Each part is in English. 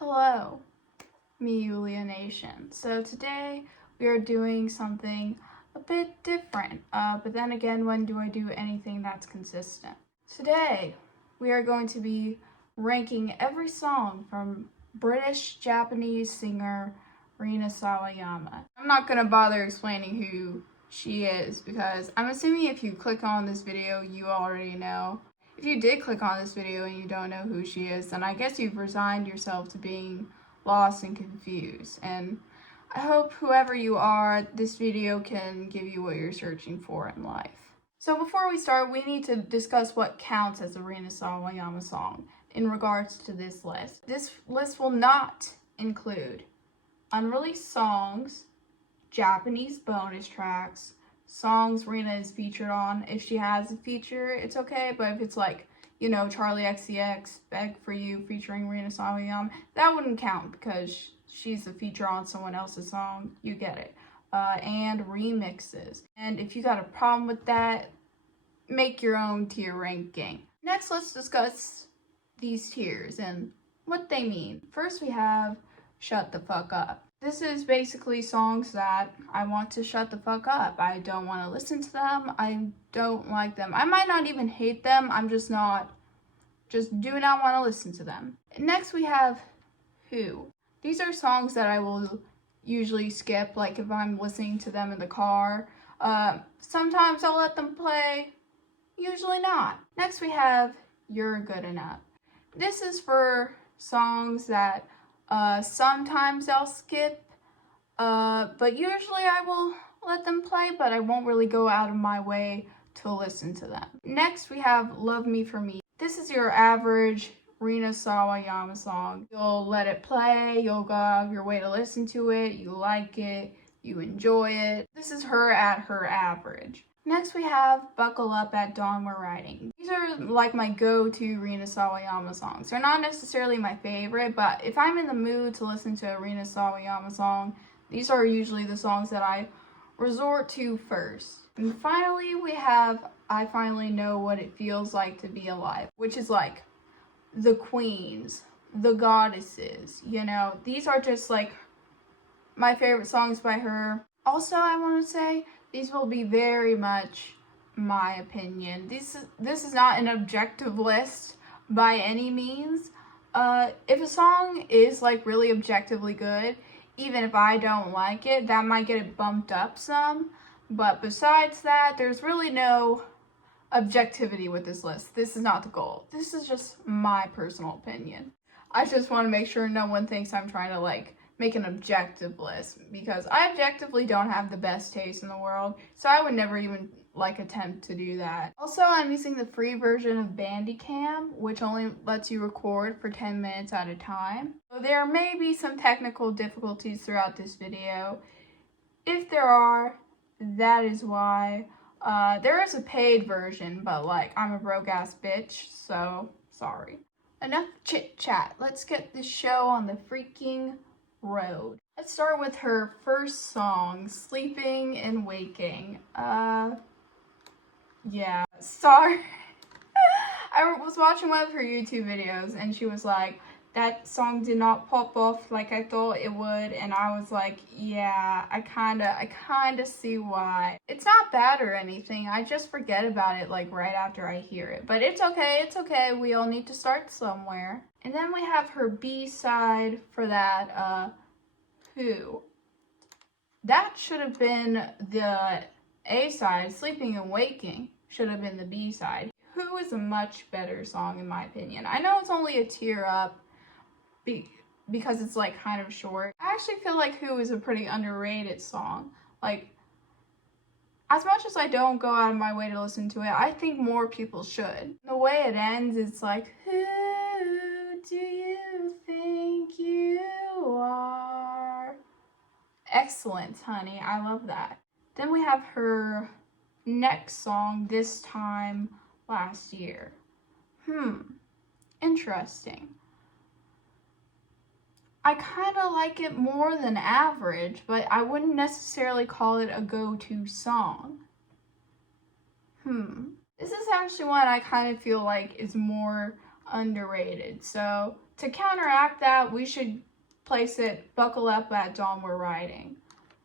Hello, Miulia Nation. So today we are doing something a bit different, but then again, when do I do anything that's consistent? Today we are going to be ranking every song from British-Japanese singer Rina Sawayama. I'm not going to bother explaining who she is because I'm assuming if you click on this video, you already know. If you did click on this video and you don't know who she is, then I guess you've resigned yourself to being lost and confused. And I hope whoever you are, this video can give you what you're searching for in life. So before we start, we need to discuss what counts as a Rina Sawayama song in regards to this list. This list will not include unreleased songs, Japanese bonus tracks, songs Rina is featured on. If she has a feature, it's okay, but if it's like, you know, Charlie XCX, Beg For You featuring Rina Sawayama, that wouldn't count because she's a feature on someone else's song. You get it. And remixes. And if you got a problem with that, make your own tier ranking. Next, let's discuss these tiers and what they mean. First, we have Shut the Fuck Up. This is basically songs that I want to shut the fuck up. I don't want to listen to them. I don't like them. I might not even hate them. I'm just do not want to listen to them. Next we have Who. These are songs that I will usually skip, like if I'm listening to them in the car. Sometimes I'll let them play, usually not. Next we have You're Good Enough. This is for songs that sometimes I'll skip, but usually I will let them play, but I won't really go out of my way to listen to them. Next, we have Love Me For Me. This is your average Rina Sawayama song. You'll let it play, you'll go out of your way to listen to it, you like it, you enjoy it. This is her at her average. Next, we have Buckle Up at Dawn We're Riding. These are like my go-to Rina Sawayama songs. They're not necessarily my favorite, but if I'm in the mood to listen to a Rina Sawayama song, these are usually the songs that I resort to first. And finally, we have I Finally Know What It Feels Like to Be Alive, which is like the queens, the goddesses, you know. These are just like my favorite songs by her. Also, I want to say, these will be very much my opinion. This is not an objective list by any means. If a song is like really objectively good, even if I don't like it, that might get it bumped up some. But besides that, there's really no objectivity with this list. This is not the goal. This is just my personal opinion. I just want to make sure no one thinks I'm trying to like make an objective list, because I objectively don't have the best taste in the world, so I would never even like attempt to do that. Also, I'm using the free version of Bandicam, which only lets you record for 10 minutes at a time. So there may be some technical difficulties throughout this video. If there are, that is why. There is a paid version, but like, I'm a broke ass bitch, so sorry. Enough chit chat. Let's get this show on the freaking road. Let's start with her first song, Sleeping and Waking. Yeah, sorry. I was watching one of her YouTube videos and she was like, that song did not pop off like I thought it would, and I was like, yeah, I kinda see why. It's not bad or anything, I just forget about it like right after I hear it. But it's okay, we all need to start somewhere. And then we have her B-side for that, Who. That should have been the A-side, Sleeping and Waking should have been the B-side. Who is a much better song in my opinion. I know it's only a tier up because it's like kind of short. I actually feel like Who is a pretty underrated song. Like, as much as I don't go out of my way to listen to it, I think more people should. The way it ends, it's like, who do you think you are? Excellent, honey. I love that. Then we have her next song, This Time Last Year. Interesting. I kind of like it more than average, but I wouldn't necessarily call it a go-to song. This is actually one I kind of feel like is more underrated. So to counteract that, we should place it Buckle Up at Dawn We're Riding.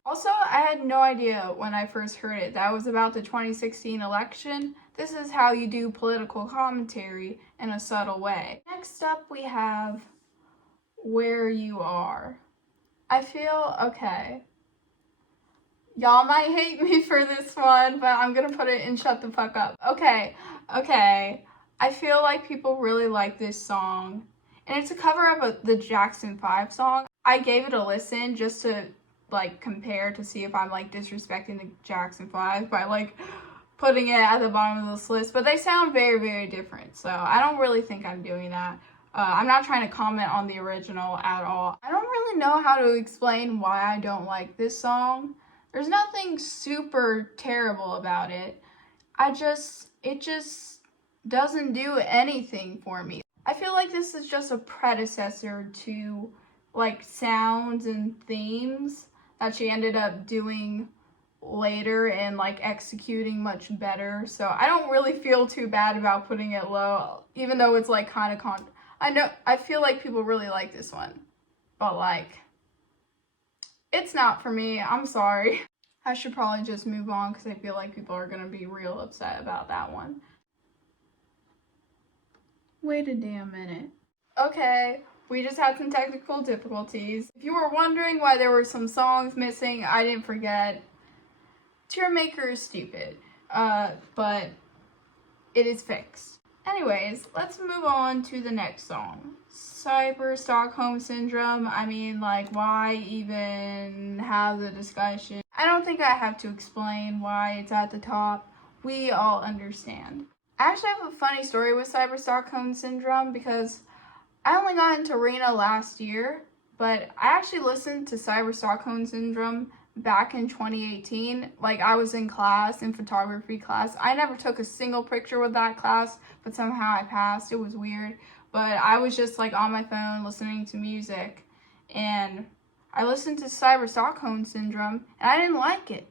Also, I had no idea when I first heard it that was about the 2016 election. This is how you do political commentary in a subtle way. Next up, we have Where You Are. I feel, okay, y'all might hate me for this one, but I'm gonna put it in Shut the Fuck Up. Okay. I feel like people really like this song. And it's a cover of the Jackson 5 song. I gave it a listen just to like compare to see if I'm like disrespecting the Jackson 5 by like putting it at the bottom of this list. But they sound very, very different. So I don't really think I'm doing that. I'm not trying to comment on the original at all. I don't really know how to explain why I don't like this song. There's nothing super terrible about it. It just doesn't do anything for me. I feel like this is just a predecessor to like sounds and themes that she ended up doing later and like executing much better. So I don't really feel too bad about putting it low, even though it's like kind of I feel like people really like this one, but like it's not for me. I'm sorry. I should probably just move on because I feel like people are gonna be real upset about that one. Wait a damn minute. Okay, we just had some technical difficulties. If you were wondering why there were some songs missing, I didn't forget. Tearmaker is stupid, but it is fixed. Anyways, let's move on to the next song. Cyber Stockholm Syndrome. I mean, like, why even have the discussion? I don't think I have to explain why it's at the top. We all understand. I actually have a funny story with Cyber Stockholm Syndrome because I only got into Rina last year, but I actually listened to Cyber Stockholm Syndrome back in 2018. Like, I was in class, in photography class. I never took a single picture with that class, but somehow I passed. It was weird. But I was just like on my phone listening to music, and I listened to Cyber Stockholm Syndrome, and I didn't like it.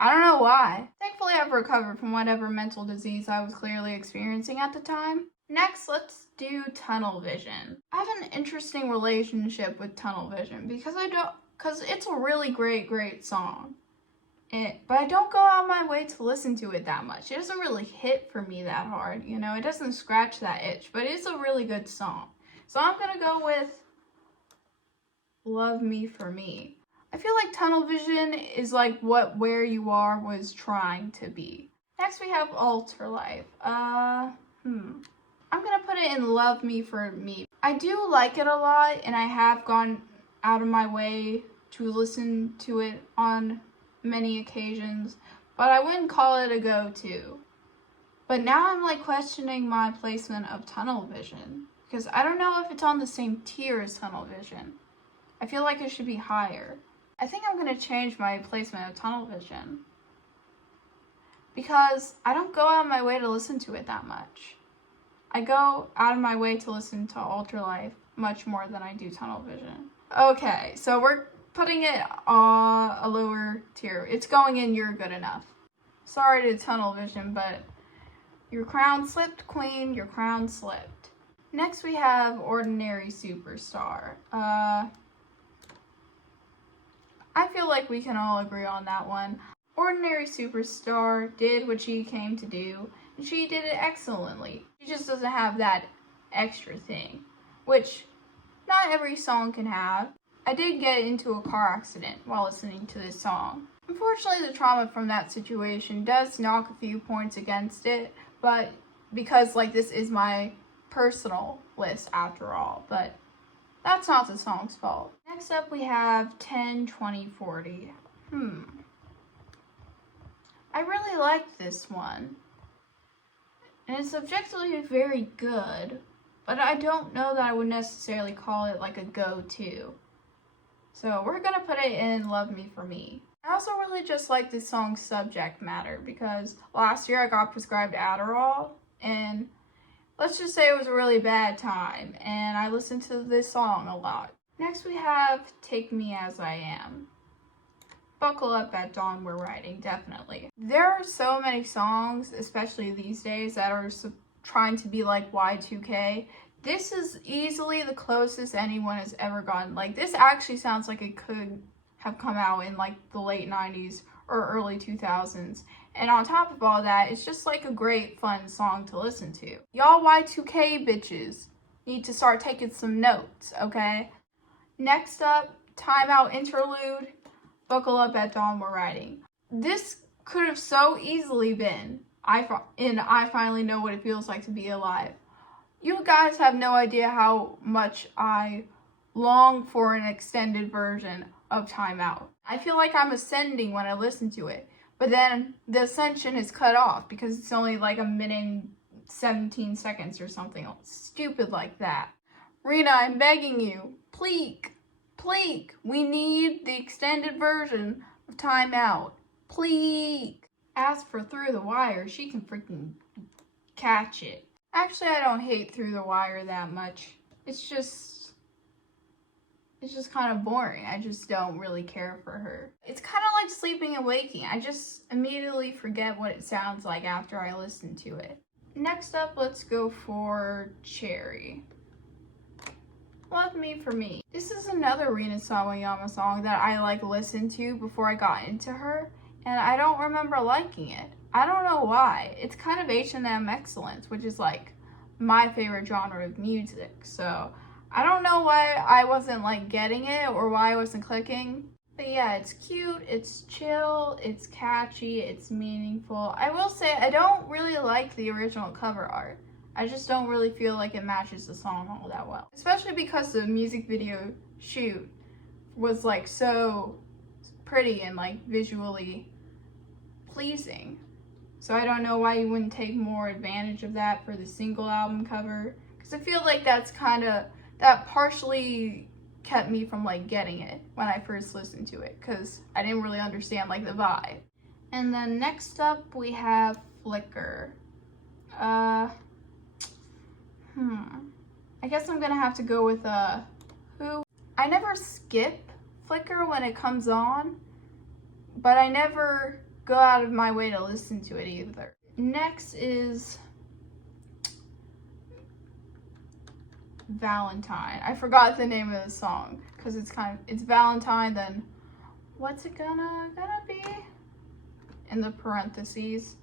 I don't know why. Thankfully, I've recovered from whatever mental disease I was clearly experiencing at the time. Next, let's do Tunnel Vision. I have an interesting relationship with Tunnel Vision because it's a really great song. But I don't go out my way to listen to it that much. It doesn't really hit for me that hard, you know? It doesn't scratch that itch, but it's a really good song. So I'm gonna go with Love Me for Me. I feel like Tunnel Vision is like what Where You Are was trying to be. Next we have Alter Life. I'm gonna put it in Love Me for Me. I do like it a lot, and I have gone out of my way to listen to it on many occasions, but I wouldn't call it a go-to. But now I'm like questioning my placement of Tunnel Vision because I don't know if it's on the same tier as Tunnel Vision. I feel like it should be higher. I think I'm going to change my placement of Tunnel Vision because I don't go out of my way to listen to it that much. I go out of my way to listen to Alter Life much more than I do Tunnel Vision. Okay, so we're putting it on a lower tier. It's going in You're Good Enough. Sorry to Tunnel Vision, but your crown slipped, queen, your crown slipped. Next we have Ordinary Superstar. I feel like we can all agree on that one. Ordinary Superstar did what she came to do, and she did it excellently. She just doesn't have that extra thing, which not every song can have. I did get into a car accident while listening to this song. Unfortunately, the trauma from that situation does knock a few points against it, but because like this is my personal list after all, but that's not the song's fault. Next up we have 10, 20, 40. I really like this one. And it's objectively very good, but I don't know that I would necessarily call it like a go-to. So we're gonna put it in Love Me for Me. I also really just like this song's subject matter because last year I got prescribed Adderall, and let's just say it was a really bad time, and I listened to this song a lot. Next we have Take Me As I Am. Buckle Up at Dawn We're Riding, definitely. There are so many songs, especially these days, that are trying to be like Y2K, This is easily the closest anyone has ever gotten. Like, this actually sounds like it could have come out in like the late 90s or early 2000s. And on top of all that, it's just like a great fun song to listen to. Y'all Y2K bitches need to start taking some notes, okay? Next up, timeout interlude, buckle up at dawn we're riding. This could have so easily been I finally know what it feels like to be alive. You guys have no idea how much I long for an extended version of Timeout. I feel like I'm ascending when I listen to it, but then the ascension is cut off because it's only like a minute and 17 seconds or something stupid like that. Rina, I'm begging you, please, we need the extended version of Timeout. Please. As for Through the Wire, she can freaking catch it. Actually, I don't hate Through the Wire that much. It's just kind of boring. I just don't really care for her. It's kind of like Sleeping and Waking. I just immediately forget what it sounds like after I listen to it. Next up, let's go for Cherry. Love Me for Me. This is another Rina Sawayama song that I listened to before I got into her, and I don't remember liking it. I don't know why. It's kind of H&M excellence, which is like my favorite genre of music. So I don't know why I wasn't getting it or why I wasn't clicking. But yeah, it's cute, it's chill, it's catchy, it's meaningful. I will say I don't really like the original cover art. I just don't really feel like it matches the song all that well. Especially because the music video shoot was so pretty and visually pleasing. So I don't know why you wouldn't take more advantage of that for the single album cover. Because I feel like that partially kept me from getting it when I first listened to it. Because I didn't really understand the vibe. And then next up we have Flicker. I guess I'm gonna have to go with Who. I never skip Flicker when it comes on. But I never go out of my way to listen to it either. Next is Valentine. I forgot the name of the song because it's Valentine, then what's it gonna be? In the parentheses.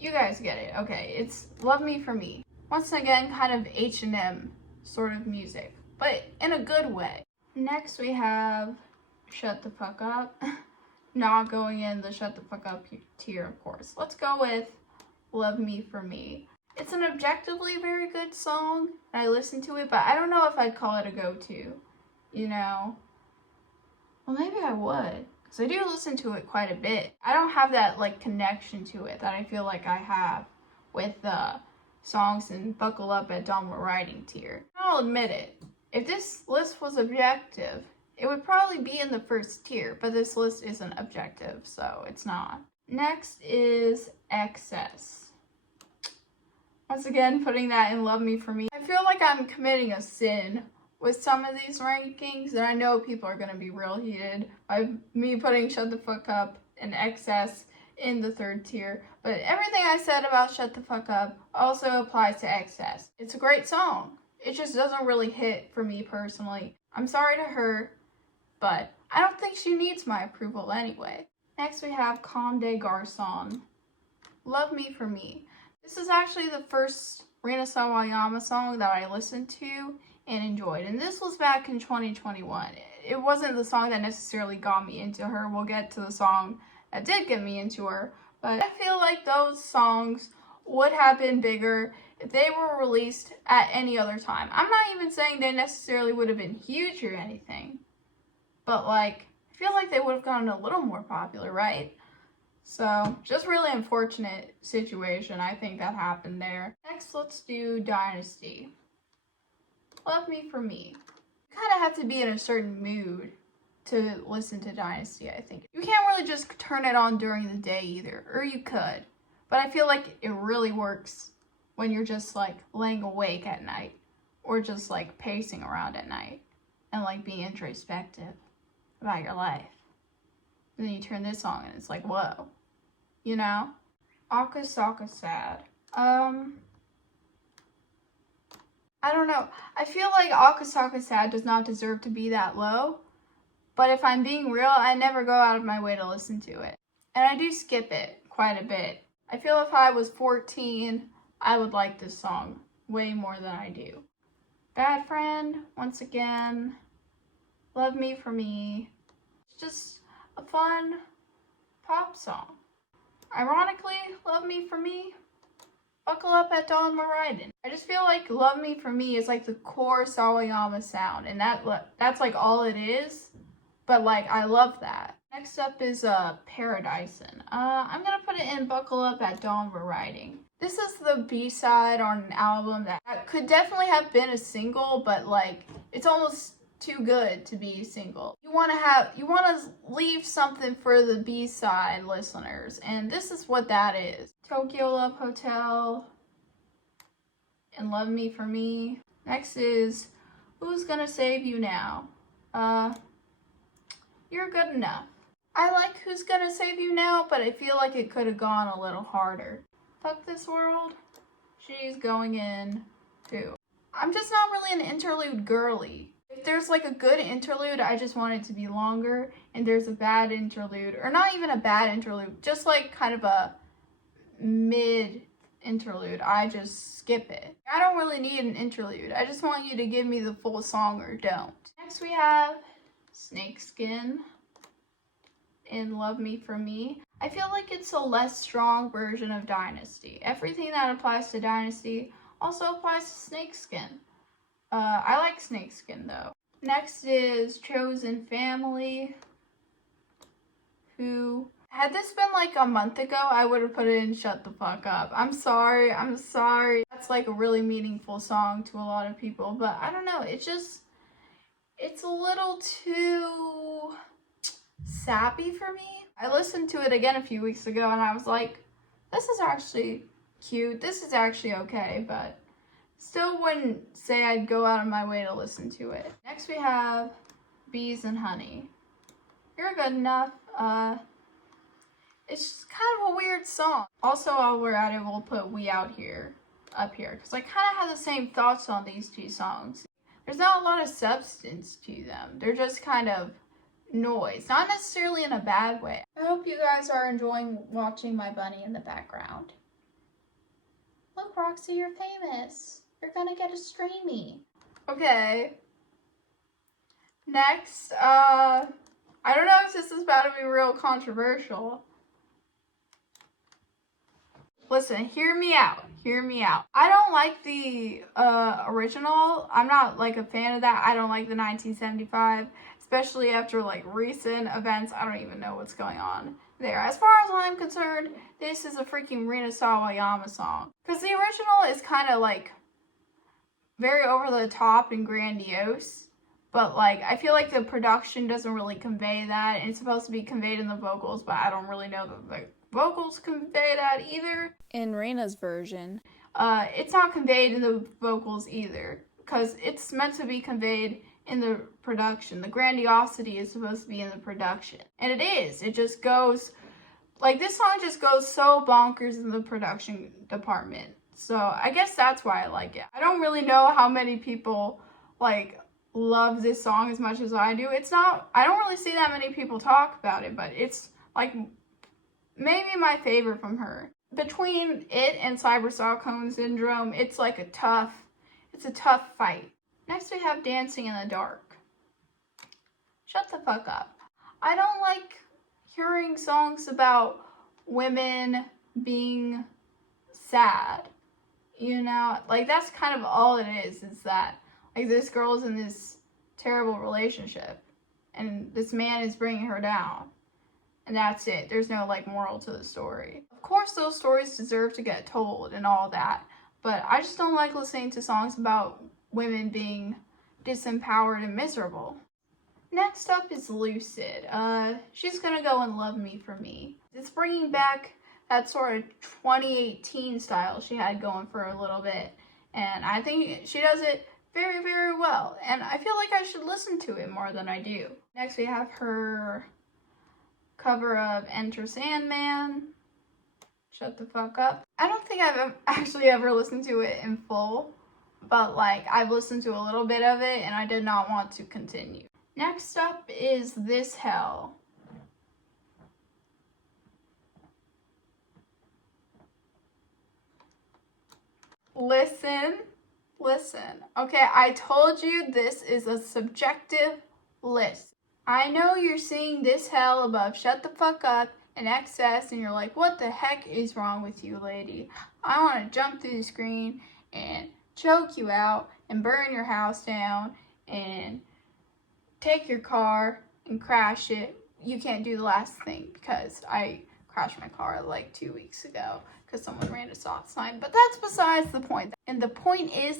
You guys get it. Okay, it's Love Me for Me. Once again, kind of H&M sort of music, but in a good way. Next we have Shut the Fuck Up. Not going in the Shut the Fuck Up tier, of course. Let's go with Love Me for Me. It's an objectively very good song, and I listened to it, but I don't know if I'd call it a go-to, you know? Well, maybe I would, because I do listen to it quite a bit. I don't have that, connection to it that I feel like I have with the songs in Buckle Up at Dawn We're Riding tier. I'll admit it. If this list was objective, it would probably be in the first tier, but this list isn't objective, so it's not. Next is Excess. Once again, putting that in Love Me for Me. I feel like I'm committing a sin with some of these rankings, and I know people are going to be real heated by me putting Shut the Fuck Up and Excess in the third tier. But everything I said about Shut the Fuck Up also applies to Excess. It's a great song. It just doesn't really hit for me personally. I'm sorry to her, but I don't think she needs my approval anyway. Next we have Comme des Garçons. Love Me for Me. This is actually the first Rina Sawayama song that I listened to and enjoyed. And this was back in 2021. It wasn't the song that necessarily got me into her. We'll get to the song that did get me into her. But I feel like those songs would have been bigger if they were released at any other time. I'm not even saying they necessarily would have been huge or anything. But I feel like they would have gotten a little more popular, right? So, just really unfortunate situation, I think, that happened there. Next, let's do Dynasty. Love Me for Me. You kind of have to be in a certain mood to listen to Dynasty, I think. You can't really just turn it on during the day either, or you could. But I feel like it really works when you're just laying awake at night, or just pacing around at night, and being introspective about your life. And then you turn this on and it's whoa, you know? Aka Saka Sad. I don't know. I feel like Akasaka Sad does not deserve to be that low. But if I'm being real, I never go out of my way to listen to it. And I do skip it quite a bit. I feel if I was 14, I would like this song way more than I do. Bad Friend, once again. Love Me for Me. It's just a fun pop song. Ironically, Love Me for Me, Buckle Up at Dawn We're Riding. I just feel like Love Me for Me is like the core sawayama sound, and that's like all it is. But like, I love that. Next up is Paradisen. I'm gonna put it in Buckle Up at Dawn We're Riding. This is the B-side on an album that could definitely have been a single, but like, it's almost too good to be a single. You wanna leave something for the B-side listeners, and this is what that is. Tokyo Love Hotel and Love Me for Me. Next is Who's Gonna Save You Now? You're Good Enough. I like Who's Gonna Save You Now, but I feel like it could have gone a little harder. Fuck This World, she's going in too. I'm just not really an interlude girly. If there's like a good interlude, I just want it to be longer, and there's a bad interlude, or not even a bad interlude, just like kind of a mid interlude, I just skip it. I don't really need an interlude. I just want you to give me the full song or don't. Next we have Snakeskin in Love Me for Me. I feel like it's a less strong version of Dynasty. Everything that applies to Dynasty also applies to Snakeskin. I like Snakeskin though. Next is Chosen Family, who, had this been like a month ago, I would have put it in Shut the Fuck Up. I'm sorry. That's like a really meaningful song to a lot of people, but I don't know, it's a little too sappy for me. I listened to it again a few weeks ago and I was like, this is actually cute. This is actually okay, but still wouldn't say I'd go out of my way to listen to it. Next we have Bees and Honey. You're Good Enough. It's just kind of a weird song. Also, while we're at it, we'll put We Out Here up here, because I kind of have the same thoughts on these two songs. There's not a lot of substance to them. They're just kind of noise, not necessarily in a bad way. I hope you guys are enjoying watching my bunny in the background. Look, Roxy, you're famous. You're gonna get a streamy. Okay. Next, I don't know if this is about to be real controversial. Listen, hear me out. I don't like the original. I'm not like a fan of that. I don't like the 1975, especially after like recent events. I don't even know what's going on there. As far as I'm concerned, this is a freaking Rina Sawayama song. Because the original is kind of like very over the top and grandiose. But like, I feel like the production doesn't really convey that. And it's supposed to be conveyed in the vocals, but I don't really know that the vocals convey that either. In Rina's version, it's not conveyed in the vocals either, because it's meant to be conveyed in the production. The grandiosity is supposed to be in the production, and it is. It just goes, like, this song just goes so bonkers in the production department. So I guess that's why I like it. I don't really know how many people like love this song as much as I do. I don't really see that many people talk about it, but it's like maybe my favorite from her. Between it and Cyber Syndrome, it's like a tough fight. Next we have Dancing in the Dark. Shut the fuck up. I don't like hearing songs about women being sad. You know, like that's kind of all it is that like this girl's in this terrible relationship and this man is bringing her down. And that's it. There's no like moral to the story. Of course those stories deserve to get told and all that, but I just don't like listening to songs about women being disempowered and miserable. Next up is Lucid. She's gonna go and Love Me for Me. It's bringing back that sort of 2018 style she had going for a little bit, and I think she does it very, very well, and I feel like I should listen to it more than I do. Next we have her cover of Enter Sandman. Shut the fuck up. I don't think I've actually ever listened to it in full, but like I've listened to a little bit of it and I did not want to continue. Next up is This Hell. Listen. Okay, I told you this is a subjective list. I know you're seeing This Hell above Shut the Fuck Up and Excess and you're like, what the heck is wrong with you, lady? I want to jump through the screen and choke you out and burn your house down and take your car and crash it. You can't do the last thing because I crashed my car like 2 weeks ago because someone ran a stop sign, but that's besides the point. And the point is,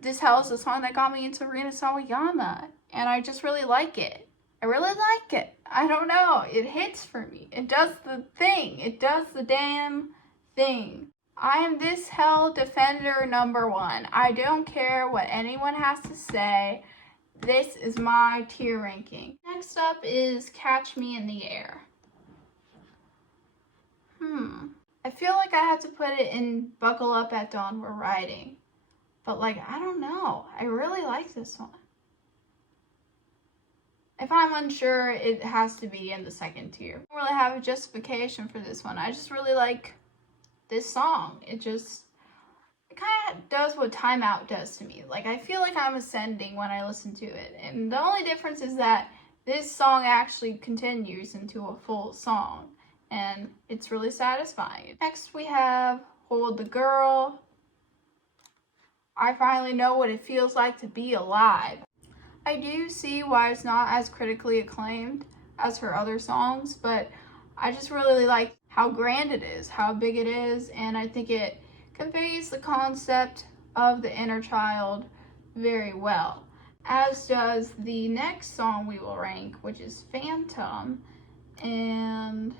This Hell is the song that got me into Rina Sawayama, and I just really like it. I really like it. I don't know, it hits for me. It does the thing. It does the damn thing. I am This Hell defender #1. I don't care what anyone has to say. This is my tier ranking. Next up is Catch Me in the Air. I feel like I have to put it in Buckle Up at Dawn We're Riding. But like, I don't know. I really like this one. If I'm unsure, it has to be in the second tier. I don't really have a justification for this one. I just really like this song. It kind of does what Time Out does to me. Like, I feel like I'm ascending when I listen to it. And the only difference is that this song actually continues into a full song. And it's really satisfying. Next we have Hold the Girl. I finally know what it feels like to be alive. I do see why it's not as critically acclaimed as her other songs, but I just really like how grand it is, how big it is, and I think it conveys the concept of the inner child very well, as does the next song we will rank, which is Phantom, and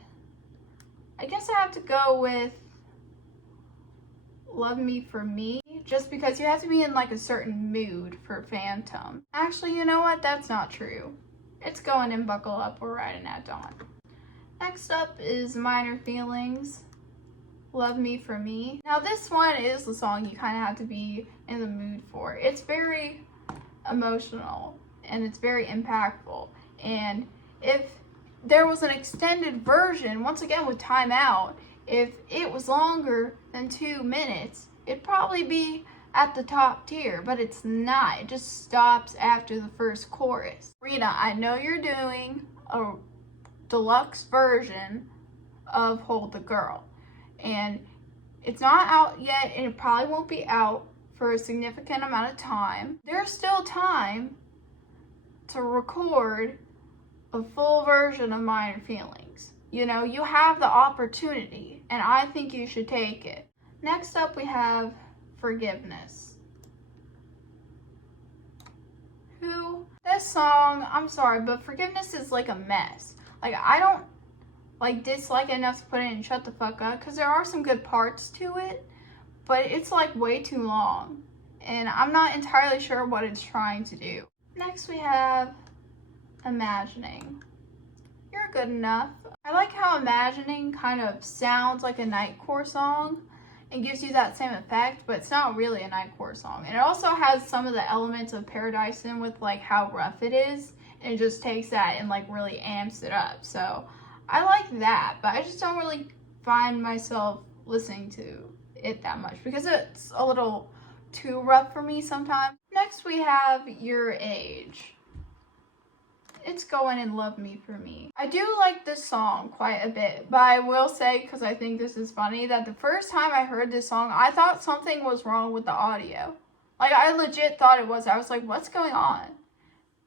I guess I have to go with Love Me for Me, just because you have to be in like a certain mood for Phantom. Actually, you know what? That's not true. It's going in Buckle Up, We're Riding at Dawn. Next up is Minor Feelings, Love Me for Me. Now this one is the song you kind of have to be in the mood for. It's very emotional and it's very impactful. And if there was an extended version, once again with Time Out, if it was longer than 2 minutes, it'd probably be at the top tier, but it's not. It just stops after the first chorus. Rina, I know you're doing a deluxe version of Hold the Girl, and it's not out yet, and it probably won't be out for a significant amount of time. There's still time to record a full version of Minor Feelings. You know, you have the opportunity, and I think you should take it. Next up, we have Forgiveness. This song, I'm sorry, but Forgiveness is like a mess. Like, I don't like dislike enough to put it in Shut the Fuck Up, because there are some good parts to it, but it's like way too long, and I'm not entirely sure what it's trying to do. Next, we have Imagining. You're Good Enough. I like how Imagining kind of sounds like a Nightcore song and gives you that same effect, but it's not really a Nightcore song. And it also has some of the elements of Paradise in with like how rough it is, and it just takes that and like really amps it up. So I like that, but I just don't really find myself listening to it that much because it's a little too rough for me sometimes. Next we have Your Age. It's going in Love Me for Me. I do like this song quite a bit, but I will say, because I think this is funny, that the first time I heard this song, I thought something was wrong with the audio. Like, I legit thought it was. I was like, what's going on?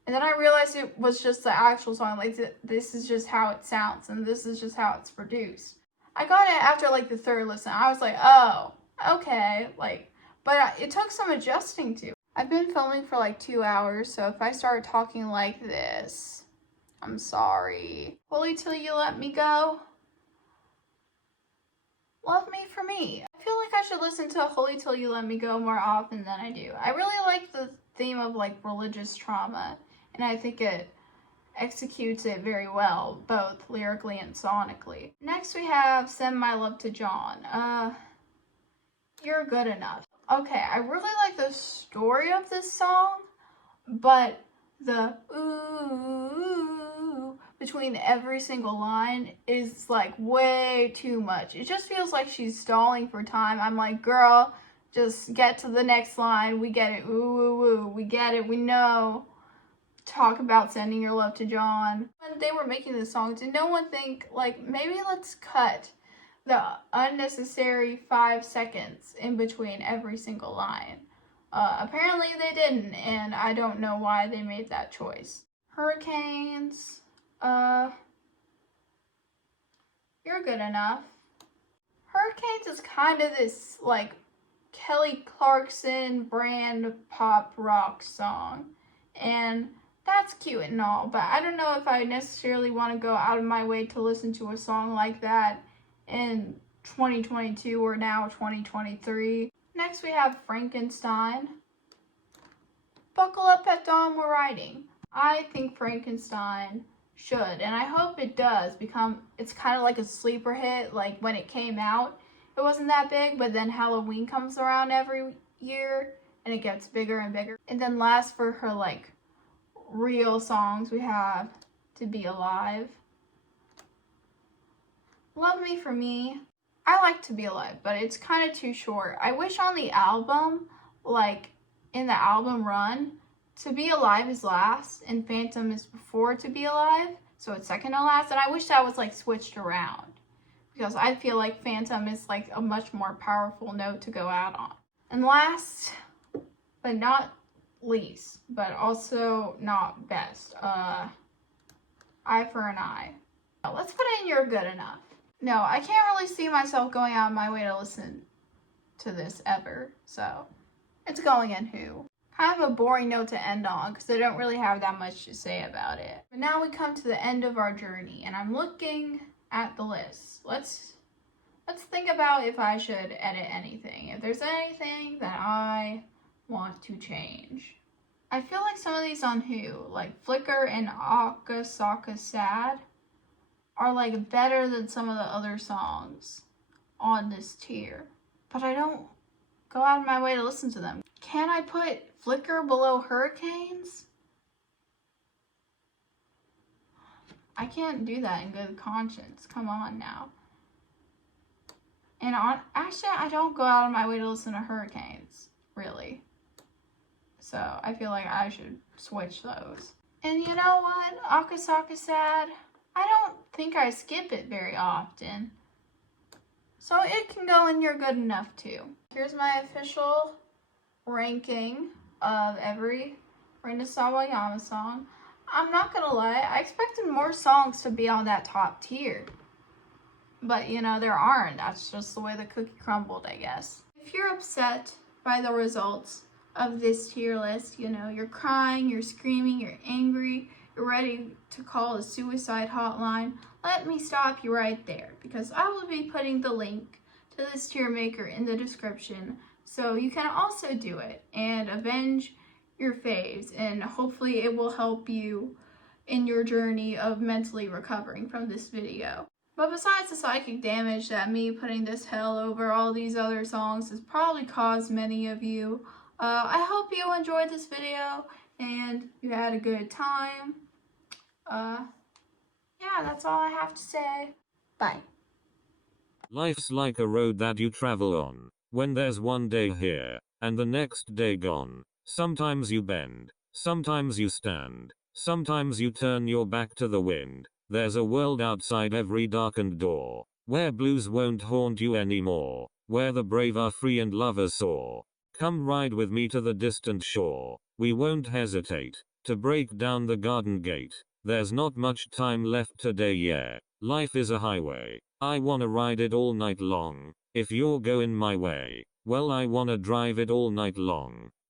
And then I realized it was just the actual song. Like, this is just how it sounds, and this is just how it's produced. I got it after, like, the third listen. I was like, oh, okay. Like, but it took some adjusting to. I've been filming for like 2 hours, so if I start talking like this, I'm sorry. Holy Till You Let Me Go. Love Me for Me. I feel like I should listen to Holy Till You Let Me Go more often than I do. I really like the theme of like religious trauma, and I think it executes it very well, both lyrically and sonically. Next we have Send My Love to John. You're Good Enough. Okay, I really like the story of this song, but the ooh between every single line is like way too much. It just feels like she's stalling for time. I'm like, girl, just get to the next line. We get it. Ooh, ooh, ooh. We get it. We know. Talk about sending your love to John. When they were making this song, did no one think, like, maybe let's cut the unnecessary 5 seconds in between every single line? Apparently they didn't, and I don't know why they made that choice. Hurricanes, You're Good Enough. Hurricanes is kind of this, like, Kelly Clarkson brand pop rock song, and that's cute and all, but I don't know if I necessarily want to go out of my way to listen to a song like that in 2022 or now 2023. Next we have Frankenstein. Buckle up at dawn, we're riding. I think Frankenstein should, and I hope it does become, it's kind of like a sleeper hit. Like when it came out, it wasn't that big, but then Halloween comes around every year and it gets bigger and bigger. And then last, for her like real songs, we have To Be Alive. Love Me for Me. I like To Be Alive, but it's kind of too short. I wish on the album, like in the album run, To Be Alive is last and Phantom is before To Be Alive, so it's second to last. And I wish that was like switched around, because I feel like Phantom is like a much more powerful note to go out on. And last but not least, but also not best, Eye for an Eye. Now, let's put in You're Good Enough. No, I can't really see myself going out of my way to listen to this ever, so it's going in Who. Kind of a boring note to end on because I don't really have that much to say about it. But now we come to the end of our journey, and I'm looking at the list. Let's think about if I should edit anything. If there's anything that I want to change. I feel like some of these on Who, like Flicker and Akasaka Sad, are like better than some of the other songs on this tier. But I don't go out of my way to listen to them. Can I put Flicker below Hurricanes? I can't do that in good conscience. Come on now. And actually, I don't go out of my way to listen to Hurricanes, really. So I feel like I should switch those. And you know what? Akasaka Sad, I don't think I skip it very often. So it can go in You're Good Enough too. Here's my official ranking of every Rina Sawayama song. I'm not gonna lie, I expected more songs to be on that top tier. But you know, there aren't. That's just the way the cookie crumbled, I guess. If you're upset by the results of this tier list, you know, you're crying, you're screaming, you're angry, you're ready to call a suicide hotline, let me stop you right there, because I will be putting the link to this tier maker in the description, so you can also do it and avenge your faves, and hopefully it will help you in your journey of mentally recovering from this video. But besides the psychic damage that me putting this hell over all these other songs has probably caused many of you, I hope you enjoyed this video and you had a good time. Yeah, that's all I have to say. Bye. Life's like a road that you travel on. When there's one day here, and the next day gone, sometimes you bend, sometimes you stand, sometimes you turn your back to the wind. There's a world outside every darkened door, where blues won't haunt you anymore, where the brave are free and lovers soar. Come ride with me to the distant shore, we won't hesitate to break down the garden gate. There's not much time left today, yeah. Life is a highway, I wanna ride it all night long. If you're going my way, well, I wanna drive it all night long.